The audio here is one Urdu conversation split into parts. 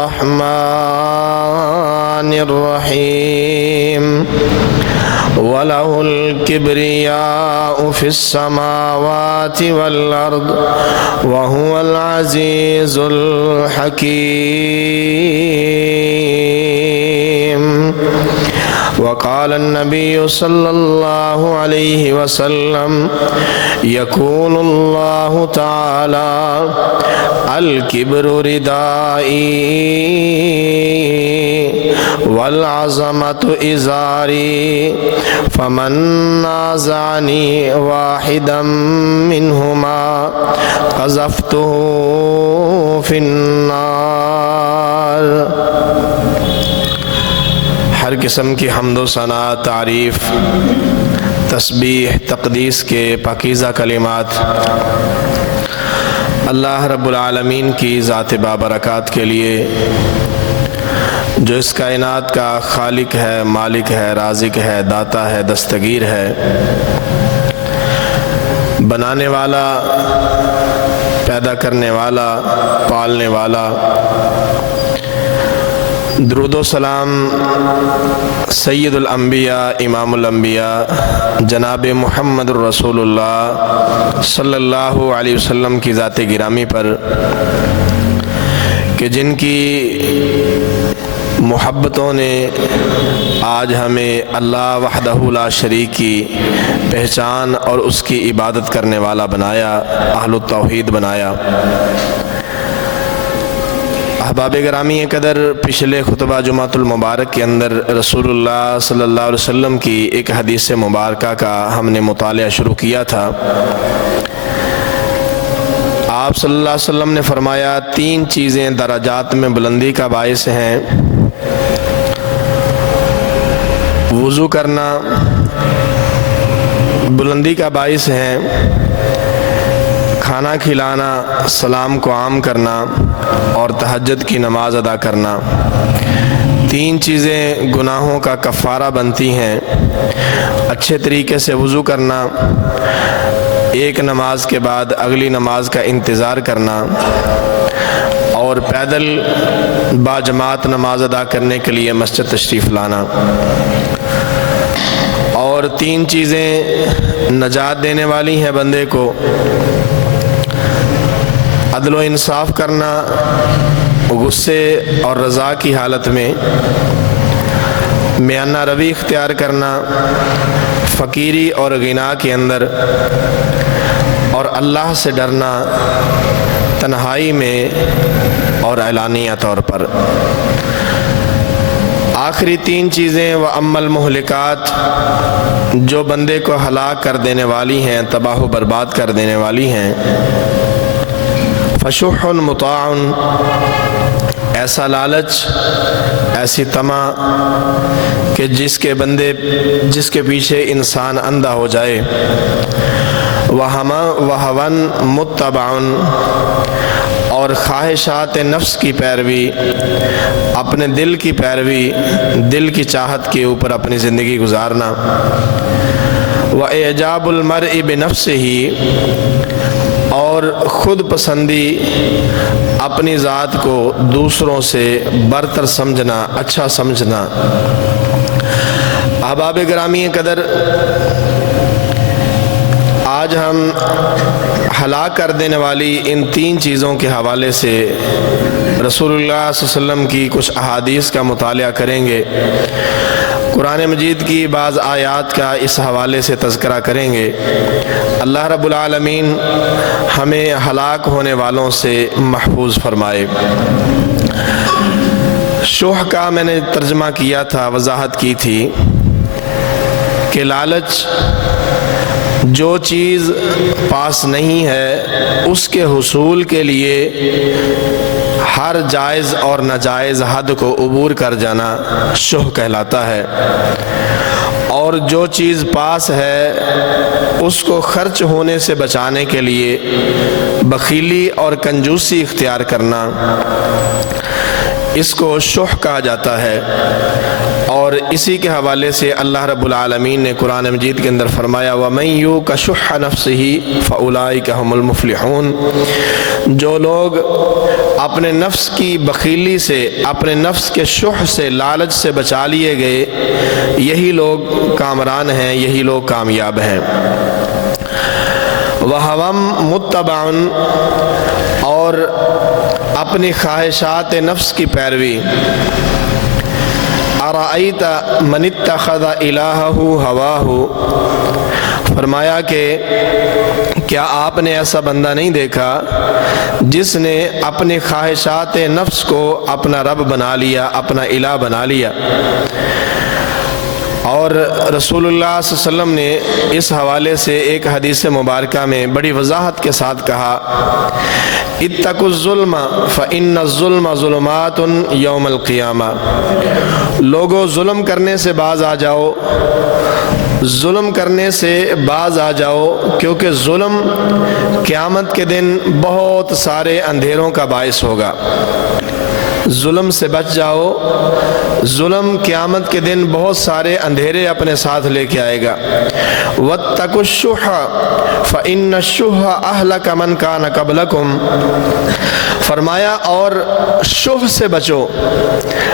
الرحمن الرحيم وله الكبرياء في السماوات والأرض وهو العزيز الحكيم. وقال النبي صلى الله عليه وسلم يقول الله تعالى الكبر ردائي والعظمة إزاري فمن نازعني واحدا منهما قذفته في النار. ہر قسم کی حمد و ثنا، تعریف، تسبیح، تقدیس کے پاکیزہ کلمات اللہ رب العالمین کی ذات بابرکات کے لیے، جو اس کائنات کا خالق ہے، مالک ہے، رازق ہے، داتا ہے، دستگیر ہے، بنانے والا، پیدا کرنے والا، پالنے والا. درود و سلام سید الانبیاء، امام الانبیاء، جناب محمد الرسول اللہ صلی اللہ علیہ وسلم کی ذات گرامی پر، کہ جن کی محبتوں نے آج ہمیں اللہ وحدہ لا شریک کی پہچان اور اس کی عبادت کرنے والا بنایا، اہل التوحید بنایا. احباب گرامی قدر، پچھلے خطبہ جمعۃ المبارک کے اندر رسول اللہ صلی اللہ علیہ وسلم کی ایک حدیث مبارکہ کا ہم نے مطالعہ شروع کیا تھا. آپ صلی اللہ علیہ وسلم نے فرمایا 3 چیزیں درجات میں بلندی کا باعث ہیں. وضو کرنا بلندی کا باعث ہے، کھانا کھلانا، سلام کو عام کرنا اور تہجد کی نماز ادا کرنا. 3 چیزیں گناہوں کا کفارہ بنتی ہیں. اچھے طریقے سے وضو کرنا، ایک نماز کے بعد اگلی نماز کا انتظار کرنا، اور پیدل باجماعت نماز ادا کرنے کے لیے مسجد تشریف لانا. اور 3 چیزیں نجات دینے والی ہیں بندے کو: عدل و انصاف کرنا غصے اور رضا کی حالت میں، میانہ روی اختیار کرنا فقیری اور غنا کے اندر، اور اللہ سے ڈرنا تنہائی میں اور اعلانیہ طور پر. آخری 3 چیزیں وَأَمَّا الْمُهْلِكَاتِ، جو بندے کو ہلاک کر دینے والی ہیں، تباہ و برباد کر دینے والی ہیں. فَشُحٌ مُطَاعٌ، ایسا لالچ، ایسی طمع کہ جس کے پیچھے انسان اندھا ہو جائے. وَهَوًى مُتَّبَعٌ، اور خواہشات نفس کی پیروی، اپنے دل کی پیروی، دل کی چاہت کے اوپر اپنی زندگی گزارنا. وَإِعْجَابُ الْمَرْءِ بِنَفْسِهِ، اور خود پسندی، اپنی ذات کو دوسروں سے برتر سمجھنا، اچھا سمجھنا. احباب گرامی قدر، آج ہم ہلاک کر دینے والی ان 3 چیزوں کے حوالے سے رسول اللہ صلی اللہ علیہ وسلم کی کچھ احادیث کا مطالعہ کریں گے. قرآن مجید کی بعض آیات کا اس حوالے سے تذکرہ کریں گے. اللہ رب العالمین ہمیں ہلاک ہونے والوں سے محفوظ فرمائے. شح کا میں نے ترجمہ کیا تھا، وضاحت کی تھی کہ لالچ، جو چیز پاس نہیں ہے اس کے حصول کے لیے ہر جائز اور ناجائز حد کو عبور کر جانا شح کہلاتا ہے. اور جو چیز پاس ہے اس کو خرچ ہونے سے بچانے کے لیے بخیلی اور کنجوسی اختیار کرنا، اس کو شح کہا جاتا ہے. اور اسی کے حوالے سے اللہ رب العالمین نے قرآن مجید کے اندر فرمایا وَمَن يُوقَ شُحَّ نَفْسِهِ فَأُولَئِكَ هُمُ الْمُفْلِحُونَ، جو لوگ اپنے نفس کی بخیلی سے، اپنے نفس کے شح سے، لالچ سے بچا لیے گئے، یہی لوگ کامران ہیں، یہی لوگ کامیاب ہیں۔ وَهَوًا مُتَّبَعٌ، اور اپنی خواہشات نفس کی پیروی۔ أَرَأَيْتَ مَنِ اتَّخَذَ إِلَٰهَهُ هَوَاهُ، فرمایا کہ کیا آپ نے ایسا بندہ نہیں دیکھا جس نے اپنی خواہشات نفس کو اپنا رب بنا لیا، اپنا الہ بنا لیا۔ اور رسول اللہ صلی اللہ علیہ وسلم نے اس حوالے سے ایک حدیث مبارکہ میں بڑی وضاحت کے ساتھ کہا، اتقوا الظلم فإن الظلم ظلمات یوم القیامہ، لوگوں ظلم کرنے سے باز آ جاؤ، ظلم کرنے سے باز آ جاؤ، کیونکہ ظلم قیامت کے دن بہت سارے اندھیروں کا باعث ہوگا۔ ظلم سے بچ جاؤ، ظلم قیامت کے دن بہت سارے اندھیرے اپنے ساتھ لے کے آئے گا۔ وَاتَّقُوا الشُّحَّ فَإِنَّ الشُّحَّ أَهْلَكَ مَنْ كَانَ قَبْلَكُمْ، فرمایا اور شح سے بچو،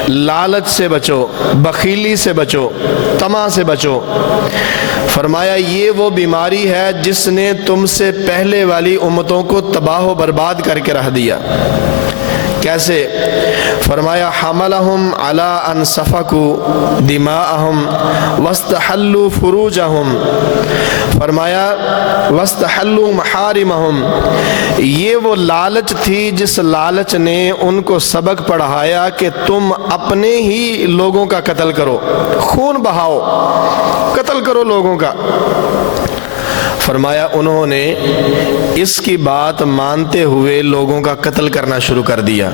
لالچ سے بچو، بخیلی سے بچو، طمع سے بچو۔ فرمایا یہ وہ بیماری ہے جس نے تم سے پہلے والی امتوں کو تباہ و برباد کر کے رکھ دیا۔ کیسے؟ فرمایا حملہم علی ان سفکوا دماءہم واستحلوا فروجہم، فرمایا واستحلوا محارمہم، یہ وہ لالچ تھی جس لالچ نے ان کو سبق پڑھایا کہ تم اپنے ہی لوگوں کا قتل کرو، خون بہاؤ، قتل کرو لوگوں کا۔ فرمایا انہوں نے اس کی بات مانتے ہوئے لوگوں کا قتل کرنا شروع کر دیا۔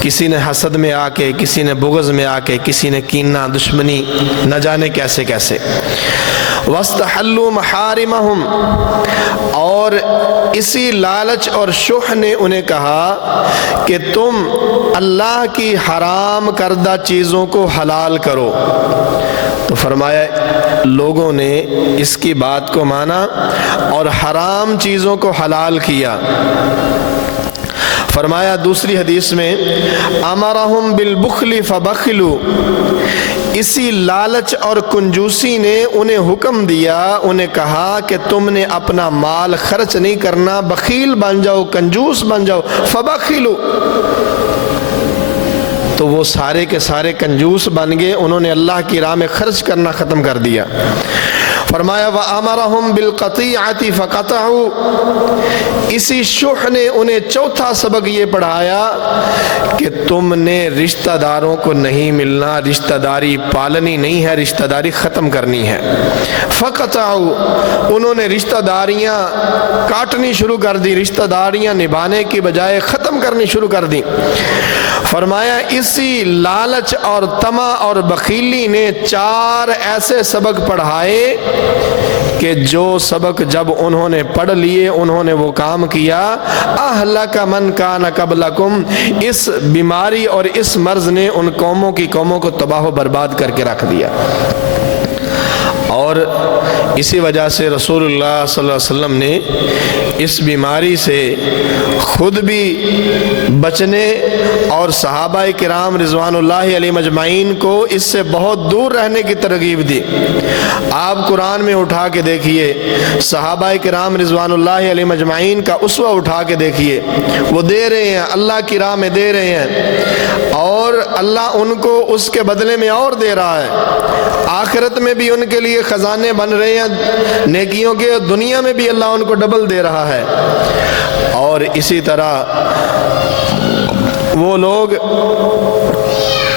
کسی نے حسد میں آ کے، کسی نے بغض میں آ کے، کسی نے کینہ، دشمنی، نہ جانے کیسے کیسے۔ وَاسْتَحَلُّوا مَحَارِمَهُمْ، اور اسی لالچ اور شح نے انہیں کہا کہ تم اللہ کی حرام کردہ چیزوں کو حلال کرو۔ تو فرمایا لوگوں نے اس کی بات کو مانا اور حرام چیزوں کو حلال کیا۔ فرمایا دوسری حدیث میں امرہم بالبخل فبخلوا، اسی لالچ اور کنجوسی نے انہیں حکم دیا، انہیں کہا کہ تم نے اپنا مال خرچ نہیں کرنا، بخیل بن جاؤ، کنجوس بن جاؤ، فبخلوا، تو وہ سارے کے سارے کنجوس بن گئے، انہوں نے اللہ کی راہ میں خرچ کرنا ختم کر دیا۔ فرمایا وَأَمَرَهُمْ بِالْقَطِيعَةِ فَقَطَعُوا، اسی شح نے انہیں چوتھا سبق یہ پڑھایا کہ تم نے رشتہ داروں کو نہیں ملنا، رشتہ داری پالنی نہیں ہے، رشتہ داری ختم کرنی ہے۔ فَقَطَعُوا، انہوں نے رشتہ داریاں کاٹنی شروع کر دی، رشتہ داریاں نبھانے کی بجائے ختم کرنی شروع کر دی۔ فرمایا اسی لالچ اور طمع اور بخیلی نے 4 ایسے سبق پڑھائے کہ جو سبق جب انہوں نے پڑھ لیے، انہوں نے وہ کام کیا، اہلک من کان قبلکم، اس بیماری اور اس مرض نے ان قوموں کو تباہ و برباد کر کے رکھ دیا۔ اور اسی وجہ سے رسول اللہ صلی اللہ علیہ وسلم نے اس بیماری سے خود بھی بچنے اور صحابہ کرام رضوان اللہ علیہ مجمعین کو اس سے بہت دور رہنے کی ترغیب دی۔ آپ قرآن میں اٹھا کے دیکھیے، صحابہ کرام رضوان اللہ علیہ مجمعین کا اسوہ اٹھا کے دیکھیے، وہ دے رہے ہیں، اللہ کی راہ میں دے رہے ہیں، اور اللہ ان کو اس کے بدلے میں اور دے رہا ہے۔ آخرت میں بھی ان کے لیے خزانے بن رہے ہیں نیکیوں کے، دنیا میں بھی اللہ ان کو ڈبل دے رہا ہے۔ اور اسی طرح وہ لوگ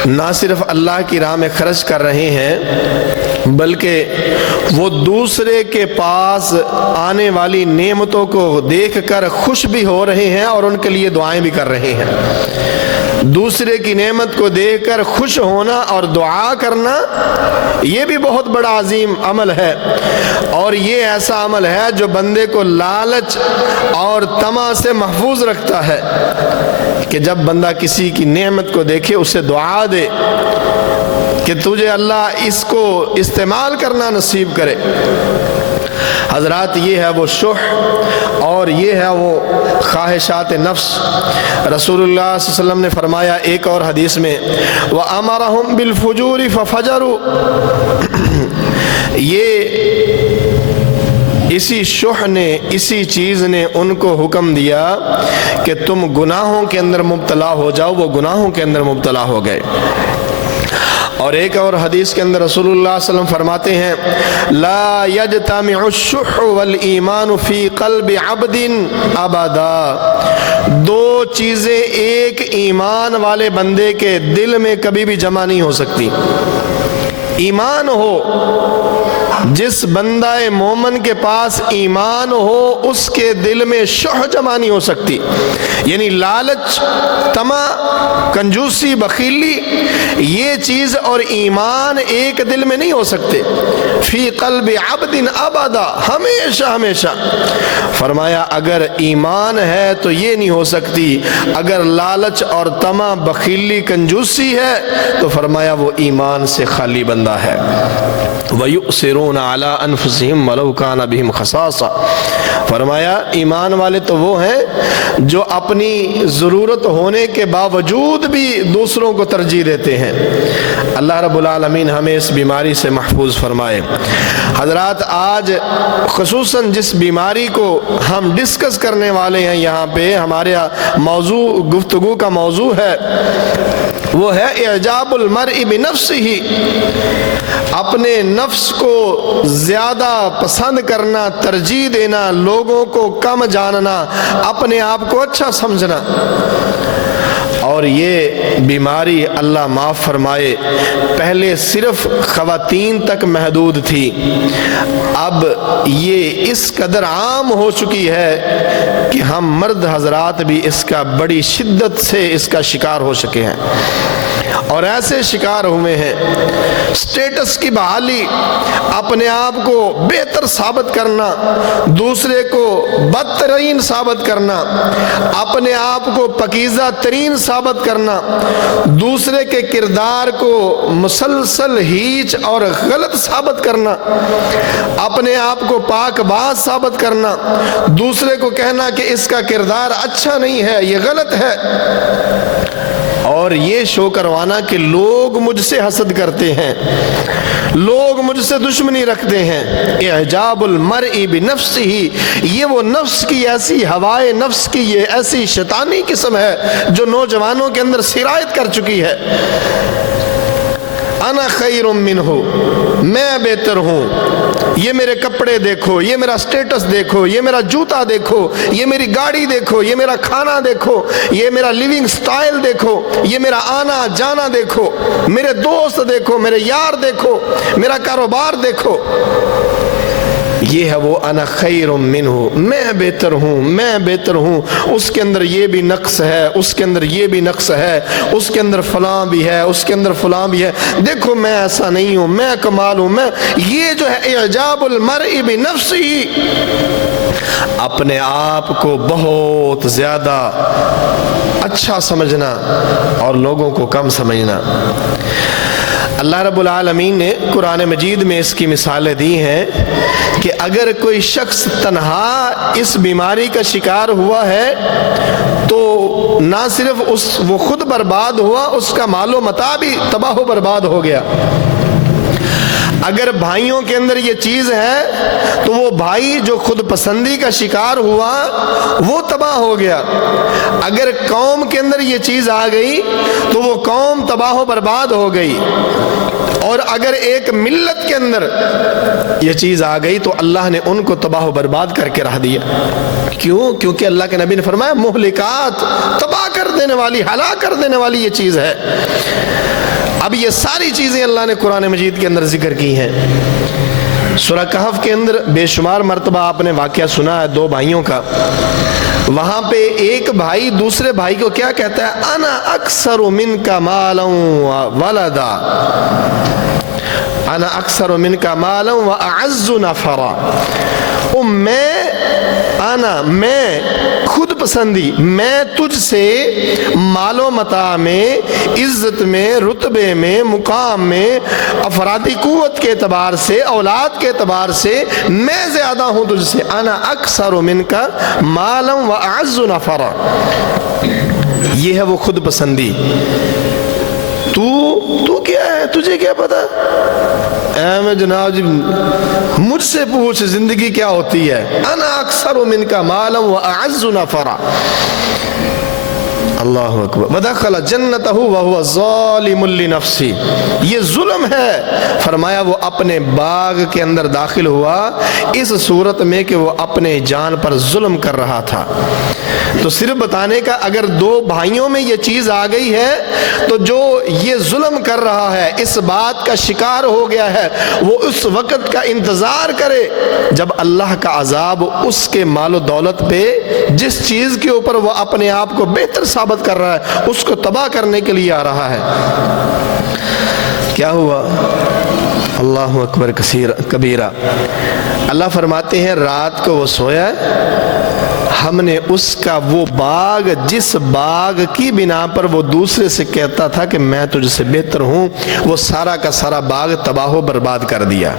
نہ صرف اللہ کی راہ میں خرچ کر رہے ہیں بلکہ وہ دوسرے کے پاس آنے والی نعمتوں کو دیکھ کر خوش بھی ہو رہے ہیں اور ان کے لیے دعائیں بھی کر رہے ہیں۔ دوسرے کی نعمت کو دیکھ کر خوش ہونا اور دعا کرنا یہ بھی بہت بڑا عظیم عمل ہے، اور یہ ایسا عمل ہے جو بندے کو لالچ اور طمع سے محفوظ رکھتا ہے کہ جب بندہ کسی کی نعمت کو دیکھے اسے دعا دے کہ تجھے اللہ اس کو استعمال کرنا نصیب کرے۔ حضرات یہ ہے وہ شح اور اور یہ ہے وہ خواہشات نفس۔ رسول اللہ صلی اللہ علیہ وسلم نے فرمایا ایک اور حدیث میں وَأَمَرَهُمْ بِالْفُجُورِ فَفَجَرُوا، یہ اسی شح نے، اسی چیز نے ان کو حکم دیا کہ تم گناہوں کے اندر مبتلا ہو جاؤ، وہ گناہوں کے اندر مبتلا ہو گئے۔ اور ایک اور حدیث کے اندر رسول اللہ صلی اللہ علیہ وسلم فرماتے ہیں لا یجتمع الشح والایمان فی قلب عبد ابدا، دو چیزیں ایک ایمان والے بندے کے دل میں کبھی بھی جمع نہیں ہو سکتی۔ ایمان ہو، جس بندہ مومن کے پاس ایمان ہو اس کے دل میں شح جمع نہیں ہو سکتی، یعنی لالچ، طمع، کنجوسی، بخیلی، یہ چیز اور ایمان ایک دل میں نہیں ہو سکتے۔ فی قلب عبد ابدا، ہمیشہ ہمیشہ۔ فرمایا اگر ایمان ہے تو یہ نہیں ہو سکتی، اگر لالچ اور طمع، بخیلی، کنجوسی ہے تو فرمایا وہ ایمان سے خالی بندہ ہے۔ وَيُؤْثِرُونَ عَلَىٰ أَنفُسِهِمْ وَلَوْ كَانَ بِهِمْ خَصَاصَةٌ، فرمایا ایمان والے تو وہ ہیں جو اپنی ضرورت ہونے کے باوجود بھی دوسروں کو ترجیح دیتے ہیں۔ اللہ رب العالمین ہمیں اس بیماری سے محفوظ فرمائے۔ حضرات، آج خصوصاً جس بیماری کو ہم ڈسکس کرنے والے ہیں یہاں پہ، ہمارے موضوع گفتگو کا موضوع ہے وہ ہے اعجاب المرء بنفسہ، اپنے نفس کو زیادہ پسند کرنا، ترجیح دینا، لوگوں کو کم جاننا، اپنے آپ کو اچھا سمجھنا۔ اور یہ بیماری اللہ معاف فرمائے پہلے صرف خواتین تک محدود تھی، اب یہ اس قدر عام ہو چکی ہے کہ ہم مرد حضرات بھی اس کا بڑی شدت سے اس کا شکار ہو سکے ہیں، اور ایسے شکار ہوئے ہیں۔ سٹیٹس کی بحالی، اپنے آپ کو بہتر ثابت کرنا، دوسرے کو بدترین ثابت کرنا، اپنے آپ کو پاکیزہ ترین ثابت کرنا، دوسرے کے کردار کو مسلسل ہیچ اور غلط ثابت کرنا، اپنے آپ کو پاک باز ثابت کرنا، دوسرے کو کہنا کہ اس کا کردار اچھا نہیں ہے، یہ غلط ہے، اور یہ شو کروانا کہ لوگ مجھ سے حسد کرتے ہیں، لوگ مجھ سے دشمنی رکھتے ہیں۔ اعجاب المرء بنفسہ، یہ وہ نفس کی ایسی ہوائے، نفس کی یہ ایسی شیطانی قسم ہے جو نوجوانوں کے اندر سرایت کر چکی ہے۔ انا خیر منہ، میں بہتر ہوں، یہ میرے کپڑے دیکھو، یہ میرا سٹیٹس دیکھو، یہ میرا جوتا دیکھو، یہ میری گاڑی دیکھو، یہ میرا کھانا دیکھو، یہ میرا لیونگ سٹائل دیکھو، یہ میرا آنا جانا دیکھو، میرے دوست دیکھو، میرے یار دیکھو، میرا کاروبار دیکھو۔ یہ ہے وہ انا خیر منہ، میں بہتر ہوں، میں بہتر ہوں، اس کے اندر یہ بھی نقص ہے، اس کے اندر یہ بھی نقص ہے، اس کے اندر فلاں بھی ہے، اس کے اندر فلاں بھی ہے، دیکھو میں ایسا نہیں ہوں، میں کمال ہوں، میں، یہ جو ہے اعجاب المرء بنفسہ، اپنے آپ کو بہت زیادہ اچھا سمجھنا اور لوگوں کو کم سمجھنا۔ اللہ رب العالمین نے قرآن مجید میں اس کی مثالیں دی ہیں کہ اگر کوئی شخص تنہا اس بیماری کا شکار ہوا ہے تو نہ صرف وہ خود برباد ہوا، اس کا مال و متاع بھی تباہ و برباد ہو گیا۔ اگر بھائیوں کے اندر یہ چیز ہے تو وہ بھائی جو خود پسندی کا شکار ہوا وہ تباہ ہو گیا۔ اگر قوم کے اندر یہ چیز آ گئی تو وہ قوم تباہ و برباد ہو گئی، اور اگر ایک ملت کے اندر یہ چیز آ گئی تو اللہ نے ان کو تباہ و برباد کر کے رکھ دیا۔ کیوں؟ کیونکہ اللہ کے نبی نے فرمایا مہلکات، تباہ کر دینے والی، ہلاک کر دینے والی یہ چیز ہے۔ اب یہ ساری چیزیں اللہ نے قرآن مجید کے اندر ذکر کی ہیں۔ سورہ کہف کے اندر بے شمار مرتبہ آپ نے واقعہ سنا ہے دو بھائیوں کا۔ وہاں پہ ایک بھائی دوسرے بھائی کو کیا کہتا ہے؟ انا اکثر منک مالا ولدا، انا اکثر منک مالا واعز نفرا، میں خود پسندی، میں تجھ سے مال و متاع میں، عزت میں، رتبے میں، مقام میں، افرادی قوت کے اعتبار سے، اولاد کے اعتبار سے میں زیادہ ہوں تجھ سے. انا اکثر منک مالا و اعز نفرا. یہ ہے وہ خود پسندی. تو کیا ہے، تجھے کیا پتا؟ اے میں جناب جی مجھ سے پوچھ زندگی کیا ہوتی ہے. انا اکثر منک مالا و اعز نفرا. اللہ اکبر. ودخل جنتہ وہو ظالم لنفسی. یہ ظلم ہے. فرمایا وہ اپنے باغ کے اندر داخل ہوا اس صورت میں کہ وہ اپنے جان پر ظلم کر رہا تھا. تو صرف بتانے کا، اگر دو بھائیوں میں یہ چیز آ گئی ہے تو جو یہ ظلم کر رہا ہے، اس بات کا شکار ہو گیا ہے، وہ اس وقت کا انتظار کرے جب اللہ کا عذاب اس کے مال و دولت پہ، جس چیز کے اوپر وہ اپنے آپ کو بہتر ثابت کر رہا ہے، اس کو تباہ کرنے کے لیے آ رہا ہے. کیا ہوا؟ اللہ اکبر کبیرہ. اللہ فرماتے ہیں رات کو وہ سویا، ہم نے اس کا وہ باغ، جس باغ کی بنا پر وہ دوسرے سے کہتا تھا کہ میں تجھ سے بہتر ہوں، وہ سارا کا سارا باغ تباہ و برباد کر دیا.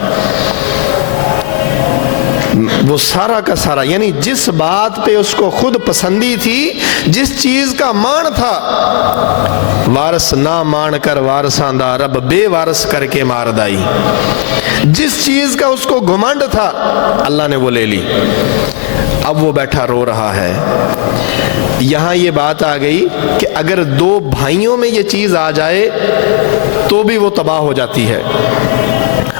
وہ سارا کا سارا، یعنی جس بات پہ اس کو خود پسندی تھی، جس چیز کا مان تھا، وارث نہ مان کر وارثاں دا رب بے وارث کر کے مار دائی. جس چیز کا اس کو گھمنڈ تھا اللہ نے وہ لے لی. اب وہ بیٹھا رو رہا ہے. یہاں یہ بات آ گئی کہ اگر دو بھائیوں میں یہ چیز آ جائے تو بھی وہ تباہ ہو جاتی ہے.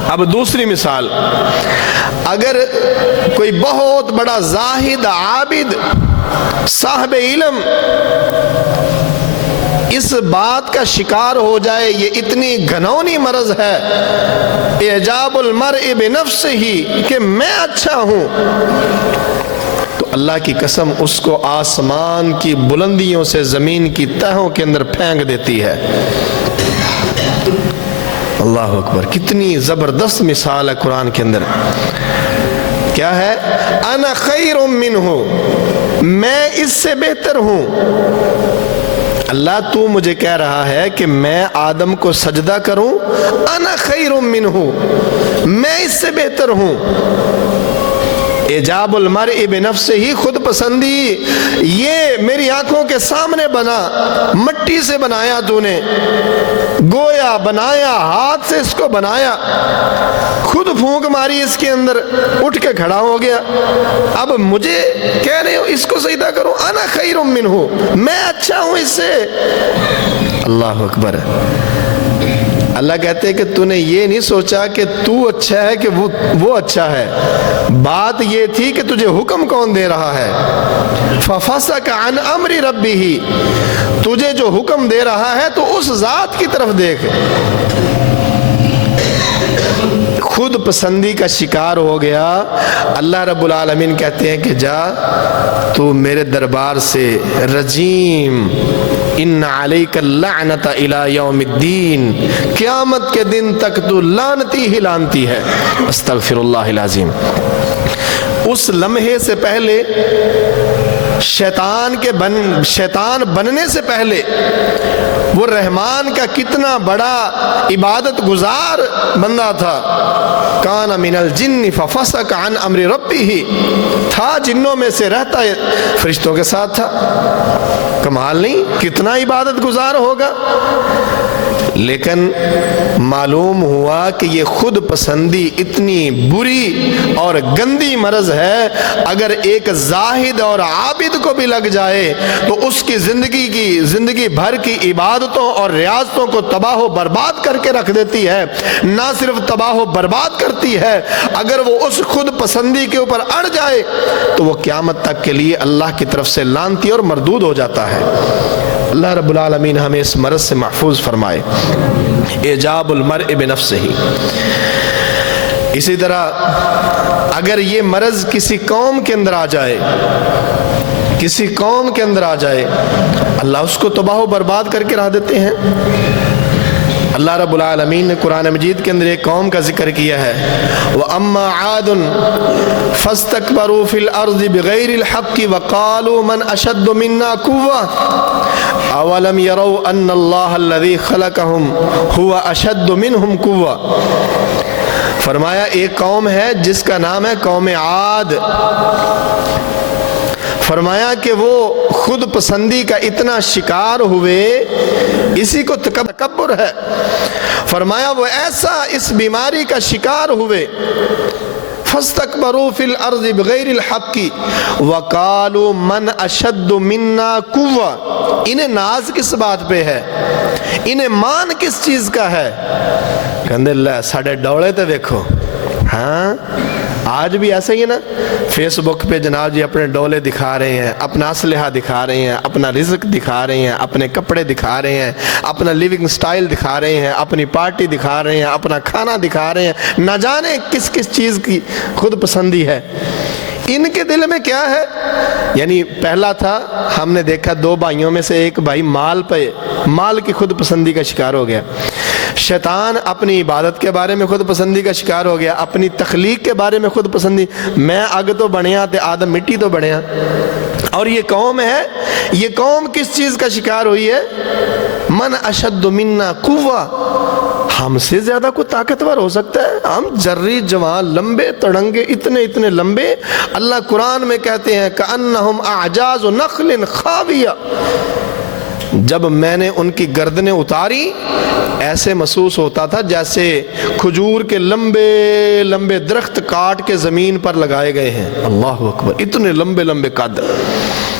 اب دوسری مثال، اگر کوئی بہت بڑا زاہد، عابد، صاحب علم اس بات کا شکار ہو جائے، یہ اتنی گھنونی مرض ہے، اعجاب المرء بنفسہ، کہ میں اچھا ہوں، تو اللہ کی قسم اس کو آسمان کی بلندیوں سے زمین کی تہوں کے اندر پھینک دیتی ہے. اللہ اکبر. کتنی زبردست مثال ہے قرآن کے اندر. کیا ہے؟ انا خیر منہ، میں اس سے بہتر ہوں. اللہ تو مجھے کہہ رہا ہے کہ میں آدم کو سجدہ کروں. انا خیر منہ، میں اس سے بہتر ہوں. اعجاب المرء بنفسہ، ہی خود پسندی. یہ میری آنکھوں کے سامنے بنا، مٹی سے بنایا تو نے، گویا بنایا، ہاتھ سے اس کو بنایا، خود پھونک ماری اس کے اندر، اٹھ کے کھڑا ہو گیا. اب مجھے کہہ رہے ہو اس کو سجدہ کرو. انا خیر منہ، میں اچھا ہوں اس سے. اللہ اکبر. اللہ کہتے ہیں کہ تو نے یہ نہیں سوچا کہ تو اچھا ہے کہ وہ اچھا ہے. بات یہ تھی کہ تجھے حکم کون دے رہا ہے. فَفَسَقَ عَنْ أَمْرِ رَبِّهِ، تجھے جو حکم دے رہا ہے تو اس ذات کی طرف دیکھ. خود پسندی کا شکار ہو گیا. اللہ رب العالمین کہتے ہیں کہ جا تو میرے دربار سے رجیم، ان علیک اللعنۃ الی یوم الدین، قیامت کے دن تک تو لعنتی ہی لعنتی ہے. استغفر اللہ العظیم. اس لمحے سے پہلے، شیطان بننے سے پہلے وہ رحمان کا کتنا بڑا عبادت گزار بندہ تھا. کان من الجن ففسق عن امر ربہ، تھا جنوں میں سے، رہتا فرشتوں کے ساتھ تھا. کمال نہیں؟ کتنا عبادت گزار ہوگا. لیکن معلوم ہوا کہ یہ خود پسندی اتنی بری اور گندی مرض ہے، اگر ایک زاہد اور عابد کو بھی لگ جائے تو اس کی زندگی بھر کی عبادتوں اور ریاضتوں کو تباہ و برباد کر کے رکھ دیتی ہے. نہ صرف تباہ و برباد کرتی ہے، اگر وہ اس خود پسندی کے اوپر اڑ جائے تو وہ قیامت تک کے لیے اللہ کی طرف سے لعنتی اور مردود ہو جاتا ہے. اللہ رب العالمین ہمیں اس مرض سے محفوظ فرمائے. اعجاب المرء بنفسہ. اسی طرح اگر یہ مرض کسی قوم کے اندر آ جائے، کسی قوم کے اندر آ جائے، اللہ اس کو تباہ و برباد کر کے رکھ دیتے ہیں. اللہ رب العالمین نے قرآن مجید کے اندر ایک قوم کا ذکر کیا ہے، وَأَمَّا عَادٌ فَاسْتَكْبَرُوا فِي الْأَرْضِ بِغَيْرِ الْحَقِّ وَقَالُوا مَنْ أَشَدُّ مِنَّا قُوَّةً أَوَلَمْ يَرَوْا أَنَّ اللَّهَ الَّذِي خَلَقَهُمْ هُوَ أَشَدُّ مِنْهُمْ قُوَّةً۔ فرمایا ایک قوم ہے جس کا نام ہے قوم عاد، فرمایا کہ وہ خود پسندی کا اتنا شکار ہوئے، اسی کو تکبر ہے، فرمایا وہ ایسا اس بیماری کا شکار ہوئے، فَاسْتَكْبَرُوا فِي الْأَرْضِ بِغَيْرِ الْحَقِّ وَقَالُوا مَنْ أَشَدُّ مِنَّا قُوَّةً۔ انہیں ناز کس بات پہ ہے، انہیں مان کس چیز کا ہے؟ کہندے اللہ ساڑھے ڈولے تے دیکھو، ہاں آج بھی ایسا ہی ہے نا، فیس بک پہ جناب جی اپنے ڈولے دکھا رہے ہیں، اپنا اسلحہ دکھا رہے ہیں، اپنا رزق دکھا رہے ہیں، اپنے کپڑے دکھا رہے ہیں، اپنا لیونگ سٹائل دکھا رہے ہیں، اپنی پارٹی دکھا رہے ہیں، اپنا کھانا دکھا رہے ہیں، نہ جانے کس کس چیز کی خود پسندی ہے۔ ان کے دل میں کیا ہے؟ یعنی پہلا تھا، ہم نے دیکھا دو بھائیوں میں سے ایک بھائی مال کی خود پسندی کا شکار ہو گیا، شیطان اپنی عبادت کے بارے میں خود پسندی کا شکار ہو گیا، اپنی تخلیق کے بارے میں خود پسندی، میں اگ تو بنیا تے آدم مٹی تو بنیا۔ اور یہ قوم ہے، یہ قوم کس چیز کا شکار ہوئی ہے؟ من اشد منا قوہ، ہم سے زیادہ کوئی طاقتور ہو سکتا ہے؟ ہم جری جوان لمبے تڑنگے اتنے لمبے، اللہ قرآن میں کہتے ہیں کأنہم اعجاز نخل خاویہ، جب میں نے ان کی گردنیں اتاری ایسے محسوس ہوتا تھا جیسے کھجور کے لمبے لمبے درخت کاٹ کے زمین پر لگائے گئے ہیں۔ اللہ اکبر، اتنے لمبے لمبے قد،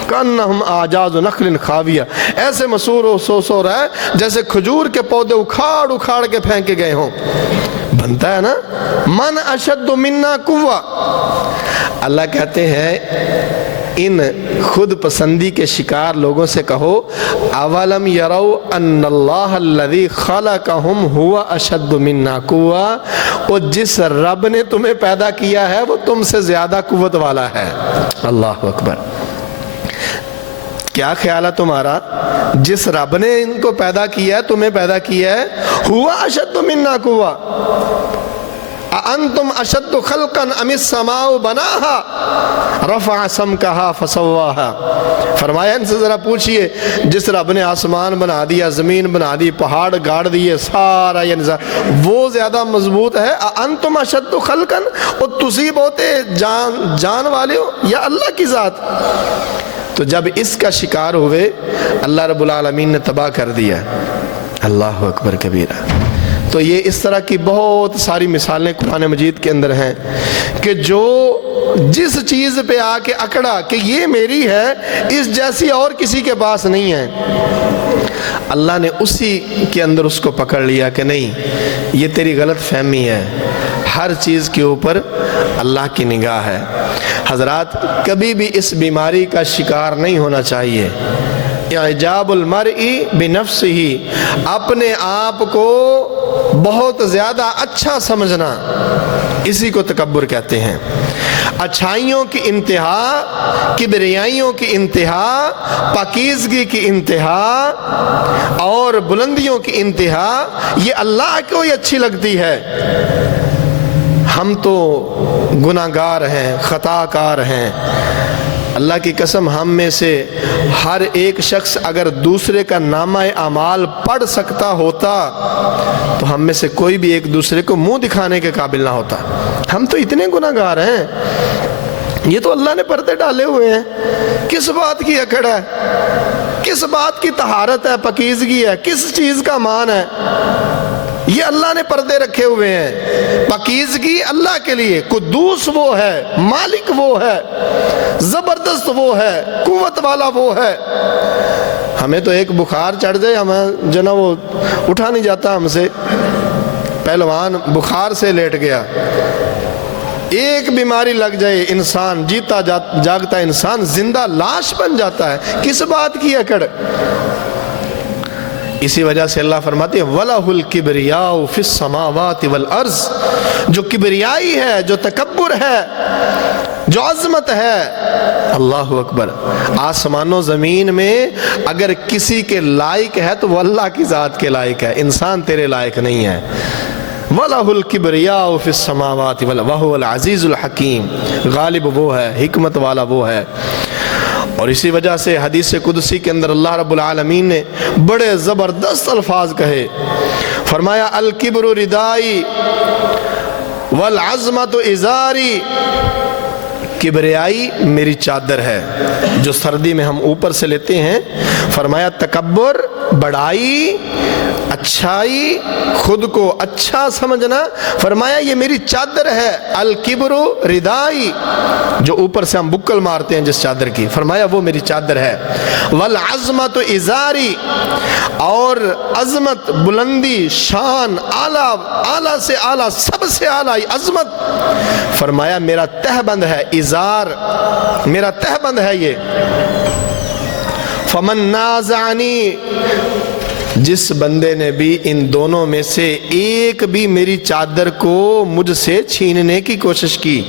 کأنہم اعجاز نخل خاویہ، ایسے محسوس ہو رہا ہے جیسے کھجور کے پودے اکھاڑ کے پھینکے گئے ہوں۔ بنتا ہے نا، من اشد منا قوہ۔ اللہ کہتے ہیں ان خود پسندی کے شکار لوگوں سے کہو، اولم یرو ان اللہ الذی خلقہم ہوا اشد منا قوہ، وہ جس رب نے تمہیں پیدا کیا ہے وہ تم سے زیادہ قوت والا ہے۔ اللہ اکبر، کیا خیال ہے تمہارا؟ جس رب نے ان کو پیدا کیا ہے، تمہیں پیدا کیا ہے، ہوا اشد منا قوہ، اَأَنْتُمْ أَشَدُّ خَلْقًا أَمِ السَّمَاءُ بَنَاهَا رَفَعَ سَمْكَهَا فَسَوَّاهَا۔ فرمایا ان سے ذرا پوچھئے، جس رب نے آسمان بنا دیا، زمین بنا دی، پہاڑ گاڑ دیے، سارا یہ نظام وہ زیادہ مضبوط ہے؟ اَأَنْتُمْ أَشَدُّ خَلْقًا، وہ تصیب ہوتے جان والے ہو یا اللہ کی ذات؟ تو جب اس کا شکار ہوئے اللہ رب العالمین نے تباہ کر دیا۔ اللہ اکبر کبیرہ۔ تو یہ اس طرح کی بہت ساری مثالیں قرآن مجید کے اندر ہیں کہ جو جس چیز پہ آ کے اکڑا کہ یہ میری ہے، اس جیسی اور کسی کے پاس نہیں ہے، اللہ نے اسی کے اندر اس کو پکڑ لیا کہ نہیں، یہ تیری غلط فہمی ہے، ہر چیز کے اوپر اللہ کی نگاہ ہے۔ حضرات کبھی بھی اس بیماری کا شکار نہیں ہونا چاہیے۔ اعجاب المرئی بنفسہ، اپنے آپ کو بہت زیادہ اچھا سمجھنا، اسی کو تکبر کہتے ہیں۔ اچھائیوں کی انتہا، کبریائیوں کی انتہا، پاکیزگی کی انتہا اور بلندیوں کی انتہا یہ اللہ کو ہی اچھی لگتی ہے۔ ہم تو گناہگار ہیں، خطا کار ہیں، اللہ کی قسم ہم میں سے ہر ایک شخص اگر دوسرے کا نامہ اعمال پڑھ سکتا ہوتا تو ہم میں سے کوئی بھی ایک دوسرے کو منہ دکھانے کے قابل نہ ہوتا۔ ہم تو اتنے گناہگار ہیں، یہ تو اللہ نے پردے ڈالے ہوئے ہیں۔ کس بات کی اکڑ ہے؟ کس بات کی طہارت ہے، پاکیزگی ہے، کس چیز کا مان ہے؟ یہ اللہ نے پردے رکھے ہوئے ہیں۔ پاکیزگی اللہ کے لیے، قدوس وہ ہے، مالک وہ ہے، زبردست وہ ہے، قوت والا وہ ہے۔ ہمیں تو ایک بخار چڑھ جائے، ہمیں جو نا وہ اٹھا نہیں جاتا ہم سے۔ پہلوان بخار سے لیٹ گیا، ایک بیماری لگ جائے انسان جیتا جاگتا انسان زندہ لاش بن جاتا ہے۔ کس بات کی اکڑ؟ اسی وجہ سے اللہ فرماتے ہیں وَلَهُ الْكِبْرِيَاءُ فِي السَّمَاوَاتِ وَالْأَرْضِ، جو کبریائی ہے، جو تکبر ہے، جو عظمت ہے، اللہ اکبر، آسمان و زمین میں اگر کسی کے لائق ہے تو وہ اللہ کی ذات کے لائق ہے، انسان تیرے لائق نہیں ہے۔ وَلَهُ الْكِبْرِيَاءُ فِي السَّمَاوَاتِ وَهُوَ الْعَزِيزُ الْحَكِيمُ، غالب وہ ہے، حکمت والا وہ ہے۔ اور اسی وجہ سے حدیث قدسی کے اندر اللہ رب العالمین نے بڑے زبردست الفاظ کہے، فرمایا الکبر ردائی والعظمت ازاری، کبریائی میری چادر ہے جو سردی میں ہم اوپر سے لیتے ہیں۔ فرمایا تکبر، بڑائی، اچھائی، خود کو اچھا سمجھنا، فرمایا یہ میری چادر ہے۔ الکبر ردائی، جو اوپر سے ہم بکل مارتے ہیں جس چادر کی، فرمایا وہ میری چادر ہے۔ والعظمت ازاری، اور عظمت، بلندی، شان، اعلیٰ، اعلیٰ سے اعلیٰ، سب سے اعلیٰ عظمت، فرمایا میرا تہبند ہے، ازار میرا تہبند ہے یہ۔ فمن نازعنی، جس بندے نے بھی ان دونوں میں سے ایک بھی میری چادر کو مجھ سے چھیننے کی کوشش کی،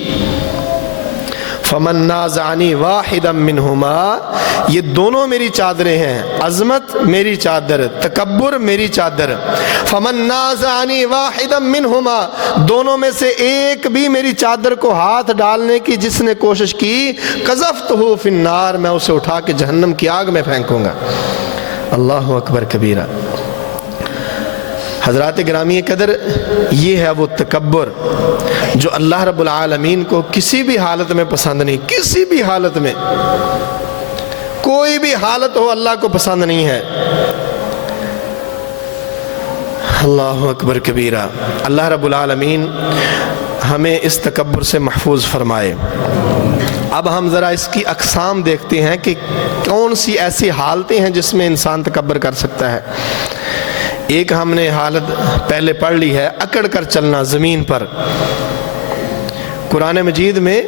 فمن نازعنی واحدا منہما، یہ دونوں میری چادریں ہیں، عظمت میری چادر، تکبر میری چادر۔ فمن نازعنی واحدا منہما، دونوں میں سے ایک بھی میری چادر کو ہاتھ ڈالنے کی جس نے کوشش کی، قذفتہ فی النار، میں اسے اٹھا کے جہنم کی آگ میں پھینکوں گا۔ اللہ اکبر کبیرہ۔ حضرات گرامی قدر، یہ ہے وہ تکبر جو اللہ رب العالمین کو کسی بھی حالت میں پسند نہیں، کسی بھی حالت میں، کوئی بھی حالت ہو اللہ کو پسند نہیں ہے۔ اللہ اکبر کبیرہ۔ اللہ رب العالمین ہمیں اس تکبر سے محفوظ فرمائے۔ اب ہم ذرا اس کی اقسام دیکھتے ہیں کہ کون سی ایسی حالتیں ہیں جس میں انسان تکبر کر سکتا ہے۔ ایک ہم نے حالت پہلے پڑھ لی ہے، اکڑ کر چلنا زمین پر۔ قرآن مجید میں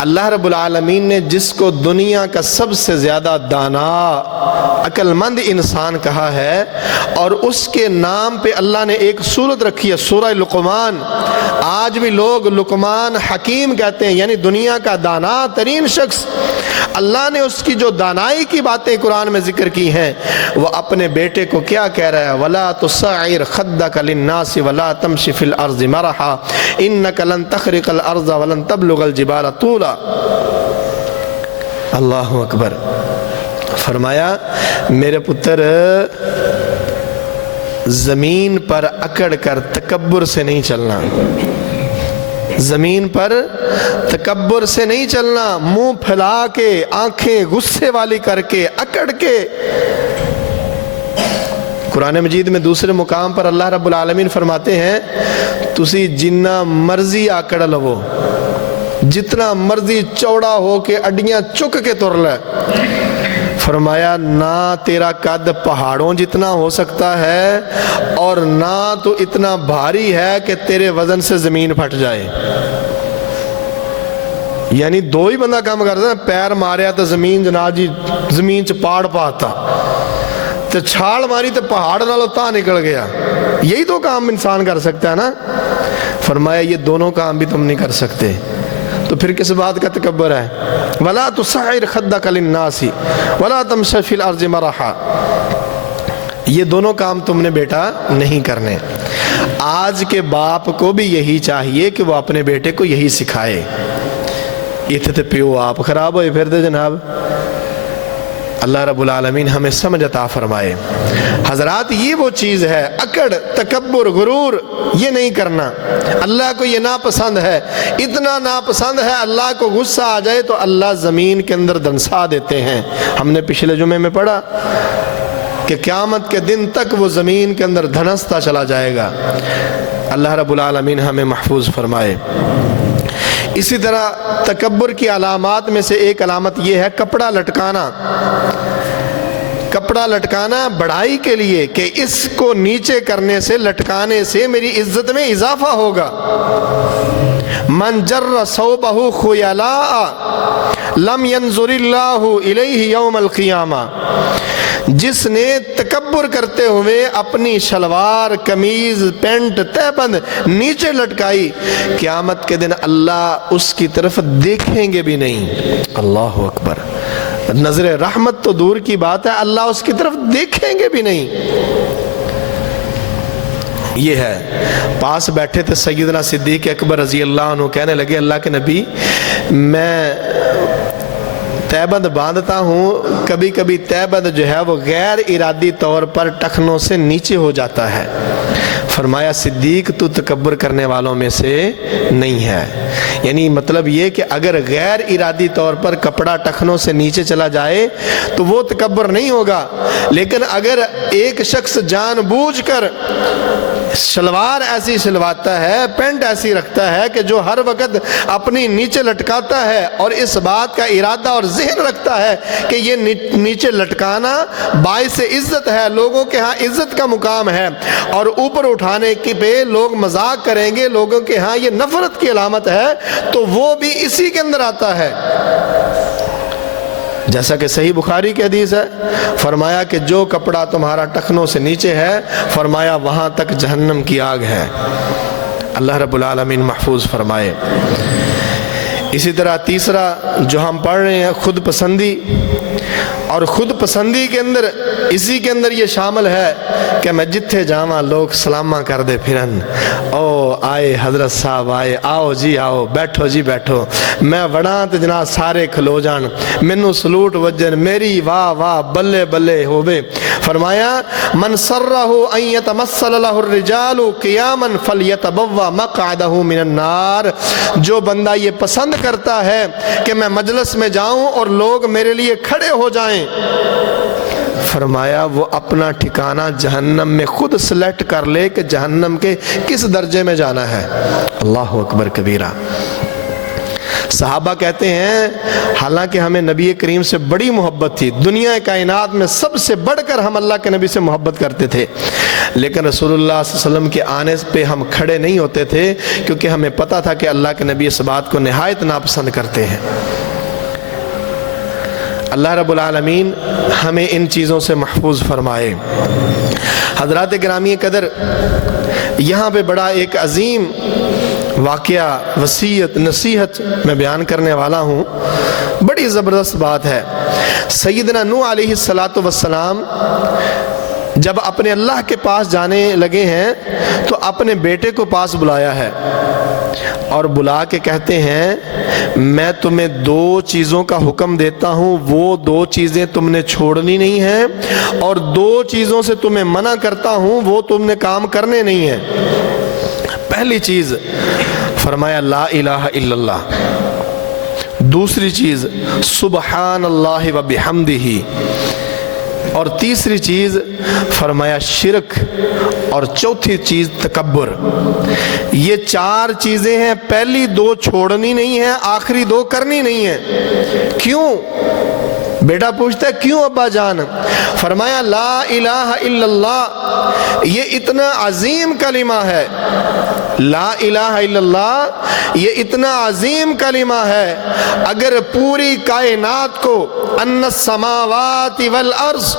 اللہ رب العالمین نے جس کو دنیا کا سب سے زیادہ دانا، عقل مند انسان کہا ہے، اور اس کے نام پہ اللہ نے ایک سورت رکھی ہے، سورہ لقمان۔ آج بھی لوگ لقمان حکیم کہتے ہیں، یعنی دنیا کا دانا ترین شخص۔ اللہ نے اس کی جو دانائی کی باتیں قرآن میں ذکر کی ہیں، وہ اپنے بیٹے کو کیا کہہ رہا ہے؟ وَلَا تُصَعِّرْ خَدَّكَ لِلنَّاسِ وَلَا تَمْشِ فِي الْأَرْضِ مَرَحًا إِنَّكَ لَن تَخْرِقَ الْأَرْضَ وَلَن تَبْلُغَ الْجِبَالَ طُولًا۔ اللہ اکبر۔ فرمایا میرے پتر، زمین پر اکڑ کر تکبر سے نہیں چلنا، زمین پر تکبر سے نہیں چلنا، منہ پھیلا کے، آنکھیں غصے والی کر کے، اکڑ کے۔ قرآن مجید میں دوسرے مقام پر اللہ رب العالمین فرماتے ہیں، تسی جنہ مرضی آکڑ لو، جتنا مرضی چوڑا ہو کے اڈیاں چک کے تر لے، فرمایا نہ تیرا قد پہاڑوں جتنا ہو سکتا ہے، اور نہ تو اتنا بھاری ہے کہ تیرے وزن سے زمین پھٹ جائے۔ یعنی دو ہی بندہ کام کرتا ہے، پیر ماریا تو زمین جناب جی زمین چ پاڑ پاتا، تو چھاڑ ماری تو پہاڑ نالوں تا نکل گیا۔ یہی تو کام انسان کر سکتا ہے نا۔ فرمایا یہ دونوں کام بھی تم نہیں کر سکتے، تو پھر کس بات کا تکبر ہے؟ وَلَا تُصَعِّرْ خَدَّكَ لِلنَّاسِ وَلَا تَمْشِ فِي الْأَرْضِ مَرَحًا، یہ دونوں کام تم نے بیٹا نہیں کرنے۔ آج کے باپ کو بھی یہی چاہیے کہ وہ اپنے بیٹے کو یہی سکھائے۔ اتنے تے پیو آپ خراب ہوئے پھر دے جناب۔ اللہ رب العالمین ہمیں سمجھ عطا فرمائے۔ حضرات یہ وہ چیز ہے، اکڑ، تکبر، غرور، یہ نہیں کرنا۔ اللہ کو یہ ناپسند ہے، اتنا ناپسند ہے اللہ کو غصہ آ جائے تو اللہ زمین کے اندر دنسا دیتے ہیں۔ ہم نے پچھلے جمعے میں پڑھا کہ قیامت کے دن تک وہ زمین کے اندر دھنستا چلا جائے گا۔ اللہ رب العالمین ہمیں محفوظ فرمائے۔ اسی طرح تکبر کی علامات میں سے ایک علامت یہ ہے کپڑا لٹکانا۔ کپڑا لٹکانا بڑائی کے لیے کہ اس کو نیچے کرنے سے، لٹکانے سے میری عزت میں اضافہ ہوگا۔ من جر ثوبہ خیلاء لم ينظر اللہ الیہ یوم القیامہ، جس نے تکبر کرتے ہوئے اپنی شلوار قمیض پینٹ تہبند نیچے لٹکائی، قیامت کے دن اللہ اس کی طرف دیکھیں گے بھی نہیں۔ اللہ اکبر، نظر رحمت تو دور کی بات ہے، اللہ اس کی طرف دیکھیں گے بھی نہیں۔ یہ ہے، پاس بیٹھے تھے سیدنا صدیق اکبر رضی اللہ عنہ، کہنے لگے اللہ کے نبی، میں تہبند باندھتا ہوں، کبھی کبھی تہبند جو ہے وہ غیر ارادی طور پر ٹخنوں سے نیچے ہو جاتا ہے۔ فرمایا صدیق تو تکبر کرنے والوں میں سے نہیں ہے، یعنی مطلب یہ کہ اگر غیر ارادی طور پر کپڑا ٹخنوں سے نیچے چلا جائے تو وہ تکبر نہیں ہوگا، لیکن اگر ایک شخص جان بوجھ کر شلوار ایسی سلواتا ہے، پینٹ ایسی رکھتا ہے کہ جو ہر وقت اپنی نیچے لٹکاتا ہے اور اس بات کا ارادہ اور ذہن رکھتا ہے کہ یہ نیچے لٹکانا باعث عزت ہے، لوگوں کے ہاں عزت کا مقام ہے، اور اوپر اٹھانے کی پہ لوگ مذاق کریں گے، لوگوں کے ہاں یہ نفرت کی علامت ہے، تو وہ بھی اسی کے اندر آتا ہے۔ جیسا کہ صحیح بخاری کی حدیث ہے، فرمایا کہ جو کپڑا تمہارا ٹخنوں سے نیچے ہے، فرمایا وہاں تک جہنم کی آگ ہے۔ اللہ رب العالمین محفوظ فرمائے۔ اسی طرح تیسرا جو ہم پڑھ رہے ہیں، خود پسندی، اور خود پسندی کے اندر اسی کے اندر یہ شامل ہے کہ میں جتھے جاواں لوگ سلامہ کر دے پھرن، او آئے حضرت صاحب آئے، آؤ جی آؤ، بیٹھو جی بیٹھو، میں وڑاں تے جناب سارے کھلو جان، مینوں سلوٹ وجن، میری واہ واہ بلے بلے ہووے۔ فرمایا من سرہ ان یتمثل لہ الرجال قیاما فلیتبوأ مقعدہ من النار، جو بندہ یہ پسند کرتا ہے کہ میں مجلس میں جاؤں اور لوگ میرے لیے کھڑے ہو جائیں، فرمایا وہ اپنا ٹھکانہ جہنم میں خود سلیکٹ کر لے کہ جہنم کے کس درجے میں جانا ہے۔ اللہ اکبر کبیرہ۔ صحابہ کہتے ہیں حالانکہ ہمیں نبی کریم سے بڑی محبت تھی، دنیا کائنات میں سب سے بڑھ کر ہم اللہ کے نبی سے محبت کرتے تھے، لیکن رسول اللہ صلی اللہ علیہ وسلم کے آنے پہ ہم کھڑے نہیں ہوتے تھے، کیونکہ ہمیں پتا تھا کہ اللہ کے نبی اس بات کو نہایت ناپسند کرتے ہیں۔ اللہ رب العالمین ہمیں ان چیزوں سے محفوظ فرمائے۔ حضرات گرامی قدر، یہاں پہ بڑا ایک عظیم واقعہ، وصیت، نصیحت میں بیان کرنے والا ہوں، بڑی زبردست بات ہے۔ سیدنا نوح علیہ السلام جب اپنے اللہ کے پاس جانے لگے ہیں تو اپنے بیٹے کو پاس بلایا ہے اور بلا کے کہتے ہیں میں تمہیں دو چیزوں کا حکم دیتا ہوں، وہ دو چیزیں تم نے چھوڑنی نہیں ہیں، اور دو چیزوں سے تمہیں منع کرتا ہوں، وہ تم نے کام کرنے نہیں ہیں۔ پہلی چیز فرمایا لا الہ الا اللہ، دوسری چیز سبحان اللہ و بحمدہ، اور تیسری چیز فرمایا شرک، اور چوتھی چیز تکبر۔ یہ چار چیزیں ہیں، پہلی دو چھوڑنی نہیں ہیں، آخری دو کرنی نہیں ہیں۔ کیوں؟ بیٹا پوچھتا ہے کیوں ابا جان؟ فرمایا لا الہ الا اللہ یہ اتنا عظیم کلمہ ہے، لا الہ الا اللہ یہ اتنا عظیم کلمہ ہے، اگر پوری کائنات کو ان السماوات والارض،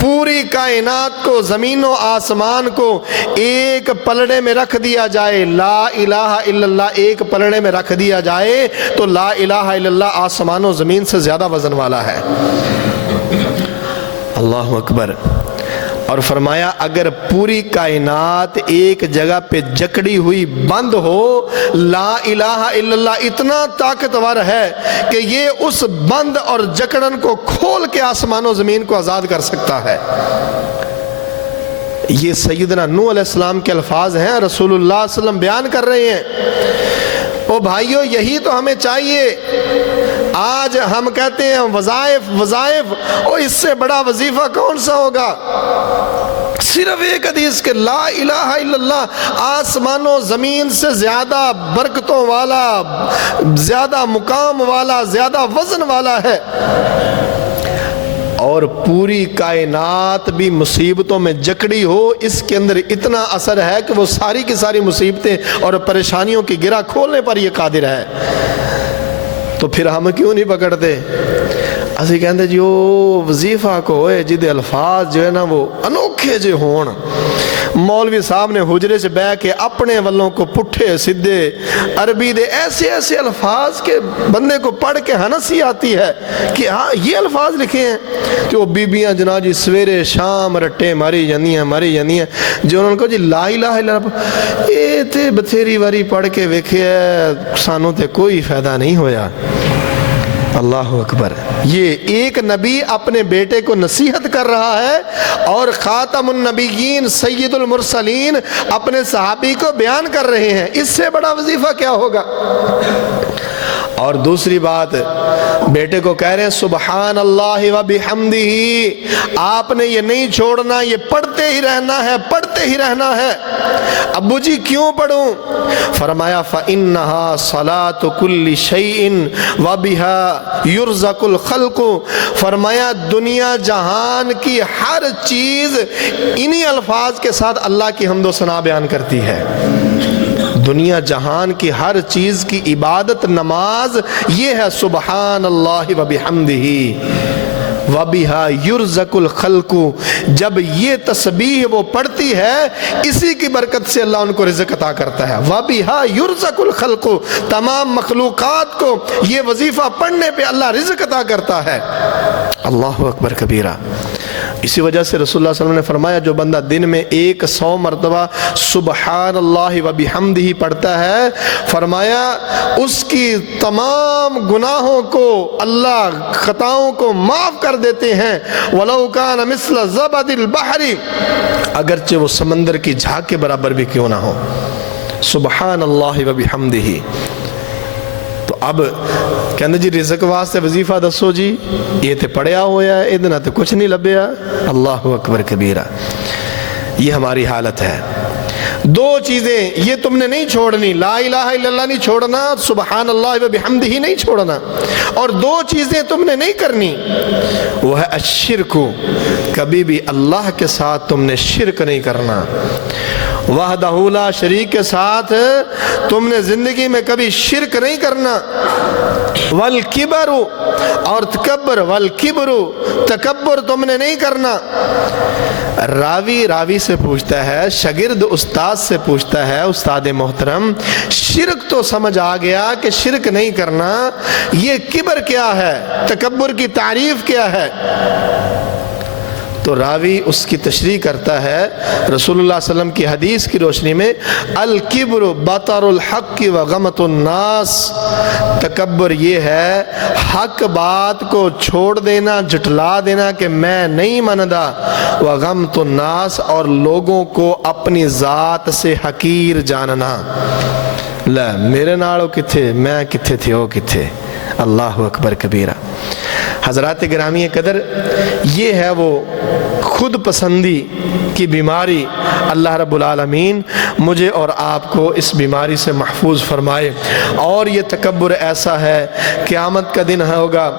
پوری کائنات کو، زمین و آسمان کو ایک پلڑے میں رکھ دیا جائے، لا الہ الا اللہ ایک پلڑے میں رکھ دیا جائے تو لا الہ الا اللہ آسمان و زمین سے زیادہ وزن والا ہے۔ اللہ اکبر۔ اور فرمایا اگر پوری کائنات ایک جگہ پہ جکڑی ہوئی بند ہو، لا الہ الا اللہ اتنا طاقتور ہے کہ یہ اس بند اور جکڑن کو کھول کے آسمان و زمین کو آزاد کر سکتا ہے۔ یہ سیدنا نوح علیہ السلام کے الفاظ ہیں، رسول اللہ صلی اللہ علیہ وسلم بیان کر رہے ہیں۔ او بھائیو یہی تو ہمیں چاہیے۔ آج ہم کہتے ہیں وظائف، اور اس سے بڑا وظیفہ کون سا ہوگا؟ صرف ایک حدیث کہ لا الہ الا اللہ آسمان و زمین سے زیادہ برکتوں والا، زیادہ مقام والا، زیادہ وزن والا ہے، اور پوری کائنات بھی مصیبتوں میں جکڑی ہو، اس کے اندر اتنا اثر ہے کہ وہ ساری کی ساری مصیبتیں اور پریشانیوں کی گرہ کھولنے پر یہ قادر ہے۔ تو پھر ہم کیوں نہیں پکڑتے؟ اسی کہندے جی وہ وظیفہ کو ہوئے جدے الفاظ جو ہے نا وہ انوکھے جو ہون. مولوی صاحب نے حجرے سے بیٹھ کے اپنے والوں کو پٹھے سدھے عربی دے ایسے ایسے الفاظ کے بندے کو پڑھ کے ہنسی آتی ہے کہ ہاں یہ الفاظ لکھے ہیں. کہ وہ بیبیاں جناب جی سویرے شام رٹے ماری جاندی ہیں جو انہوں نے کہا جی لا الہ الا اللہ یہ تے بتھیری واری پڑھ کے ویکھے سانوں تے کوئی فائدہ نہیں ہویا. اللہ اکبر. یہ ایک نبی اپنے بیٹے کو نصیحت کر رہا ہے اور خاتم النبیین سید المرسلین اپنے صحابی کو بیان کر رہے ہیں. اس سے بڑا وظیفہ کیا ہوگا؟ اور دوسری بات بیٹے کو کہہ رہے ہیں سبحان اللہ و بحمدہ. آپ نے یہ نہیں چھوڑنا، یہ پڑھتے ہی رہنا ہے، پڑھتے ہی رہنا ہے. ابو جی کیوں پڑھوں؟ فرمایا فَإِنَّهَا صَلَاةُ كُلِّ شَيْءٍ وَبِهَا يُرْزَقُ الْخَلْقُ. فرمایا دنیا جہان کی ہر چیز انہی الفاظ کے ساتھ اللہ کی حمد و ثنا بیان کرتی ہے. دنیا جہان کی ہر چیز کی عبادت نماز یہ ہے سبحان اللہ و بحمدہ وَبِهَا يُرْزَقُ الْخَلْقُ. جب یہ تسبیح وہ پڑھتی ہے اسی کی برکت سے اللہ ان کو رزق عطا کرتا ہے. وَبِهَا يُرْزَقُ الْخَلْقُ. تمام مخلوقات کو یہ وظیفہ پڑھنے پہ اللہ رزق عطا کرتا ہے. اللہ اکبر کبیرہ. اسی وجہ سے رسول اللہ صلی اللہ علیہ وسلم نے فرمایا جو بندہ دن میں 100 مرتبہ سبحان اللہ و بحمدہ پڑھتا ہے، فرمایا اس کی تمام گناہوں کو اللہ خطاؤں کو معاف کر دیتے ہیں. وَلَوْ كَانَ مِثْلَ زَبَدِ الْبَحْرِ. اگرچہ وہ سمندر کی جھاگ کے برابر بھی کیوں نہ ہو. سبحان اللہ و بحمدہ. تو اب کہندے جی رزق واسطے وظیفہ دسو جی، یہ تے پڑھیا ہویا ہے ادنا تے کچھ نہیں لبیا. اللہ اکبر کبیرہ. یہ ہماری حالت ہے. دو چیزیں یہ تم نے نہیں چھوڑنی، لا الہ الا اللہ نہیں چھوڑنا، سبحان اللہ و بحمدہ نہیں چھوڑنا. اور دو چیزیں تم نے نہیں کرنی، وہ ہے الشرک. کبھی بھی اللہ کے ساتھ تم نے شرک نہیں کرنا. وحدہ لا شریک کے ساتھ تم نے زندگی میں کبھی شرک نہیں کرنا. والکبر اور تکبر، والکبر تکبر تم نے نہیں کرنا. راوی سے پوچھتا ہے، شاگرد استاد سے پوچھتا ہے استاد محترم شرک تو سمجھ آ گیا کہ شرک نہیں کرنا، یہ کبر کیا ہے، تکبر کی تعریف کیا ہے؟ تو راوی اس کی تشریح کرتا ہے رسول اللہ صلی اللہ علیہ وسلم کی حدیث کی روشنی میں الکبر بطر الحق و غمت الناس. تکبر یہ ہے حق بات کو چھوڑ دینا، جھٹلا دینا کہ میں نہیں مندا. وغمت الناس اور لوگوں کو اپنی ذات سے حقیر جاننا. لا میرے نالو کتھے، میں کتھے تھے وہ کتھے. اللہ اکبر کبیرہ. حضرات گرامی قدر، یہ ہے وہ خود پسندی کی بیماری. اللہ رب العالمین مجھے اور آپ کو اس بیماری سے محفوظ فرمائے. اور یہ تکبر ایسا ہے قیامت کا دن ہوگا.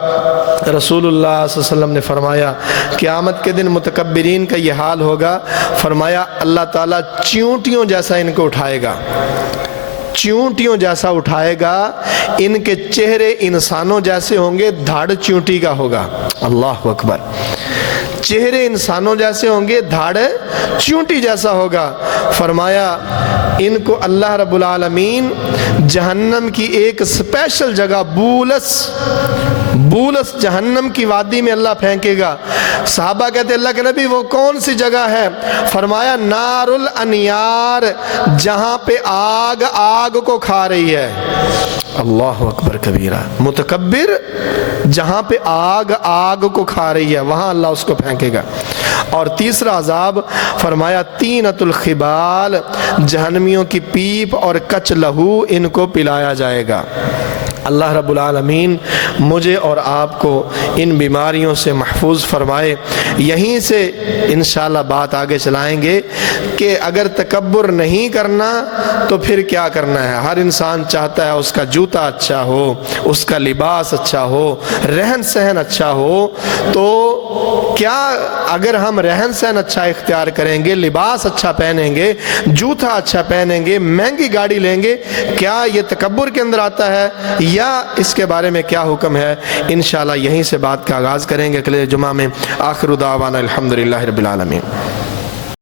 رسول اللہ صلی اللہ علیہ وسلم نے فرمایا قیامت کے دن متکبرین کا یہ حال ہوگا. فرمایا اللہ تعالیٰ چیونٹیوں جیسا ان کو اٹھائے گا، چیونٹیوں جیسا اٹھائے گا. ان کے چہرے انسانوں جیسے ہوں گے، دھاڑ چیونٹی کا ہوگا. اللہ اکبر. چہرے انسانوں جیسے ہوں گے، دھاڑ چیونٹی جیسا ہوگا. فرمایا ان کو اللہ رب العالمین جہنم کی ایک سپیشل جگہ بولس جہنم کی وادی میں اللہ پھینکے گا. صحابہ کہتے اللہ کے نبی وہ کون سی جگہ ہے؟ فرمایا نار الانیار، جہاں پہ آگ کو کھا رہی ہے. اللہ اکبر کبیرہ. متکبر جہاں پہ آگ کو کھا رہی ہے وہاں اللہ اس کو پھینکے گا. اور تیسرا عذاب فرمایا تینت الخبال، جہنمیوں کی پیپ اور کچ لہو ان کو پلایا جائے گا. اللہ رب العالمین مجھے اور آپ کو ان بیماریوں سے محفوظ فرمائے. یہیں سے انشاءاللہ بات آگے چلائیں گے کہ اگر تکبر نہیں کرنا تو پھر کیا کرنا ہے. ہر انسان چاہتا ہے اس کا جوتا اچھا ہو، اس کا لباس اچھا ہو، رہن سہن اچھا ہو. تو کیا اگر ہم رہن سہن اچھا اختیار کریں گے، لباس اچھا پہنیں گے، جوتا اچھا پہنیں گے، مہنگی گاڑی لیں گے، کیا یہ تکبر کے اندر آتا ہے یا اس کے بارے میں کیا حکم ہے؟ انشاءاللہ یہیں سے بات کا آغاز کریں گے اگلے جمعہ میں۔ آخر دعوانا الحمدللہ رب العالمین۔